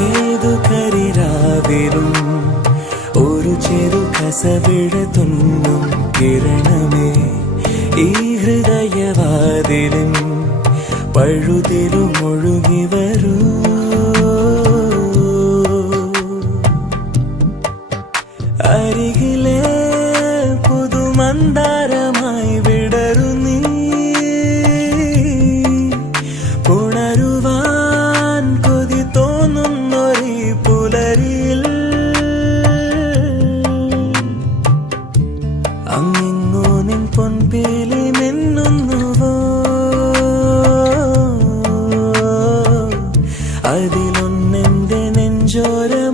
ഏതു കരിരാവിലും ഒരു ചെറു കസവിട തുന്നും കിരണമേ ഈ ഹൃദയവാതിലും പഴുതിലും ഒഴുകി വരൂ. അരികിലെ പുതുമന്ദാരമായി വിടരു നീ, ഉണരുവാൻ കൊതി തോന്നുന്നൊരീ പുലരിയിൽ. അങ്ങിങ്ങോ നിൻ പൊൻപീലി മിന്നുന്നുവോ, അതിലൊന്നെന്റെ നെഞ്ചോരം